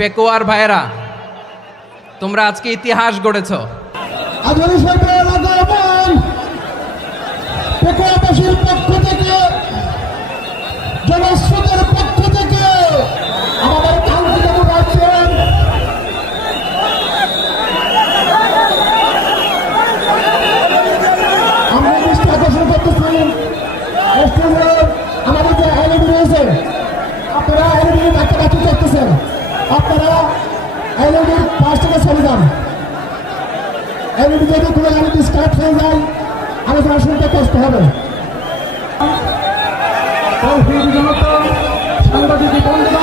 পেকুয়ার ভাইয়েরা, তোমরা আজকে ইতিহাস গড়েছ। পেকুয়াবাসীর পক্ষ থেকে, জনস্রোতের পক্ষ থেকে আমাদের কাউন্সিল আছেন আমরা দৃষ্টি আকর্ষণ করতেছি আমাদের যে এলইডি রয়েছে, আপনারা এলইডি কাছাকাছি করতেছেন, আপনারা এলইডির পাশ থেকে চলে যান। এলইডি যদি কোনো এলইডি স্টার্ট হয়ে যায় আলোচনা শুনতে কষ্ট হবে। সাংবাদিক বন্ধুরা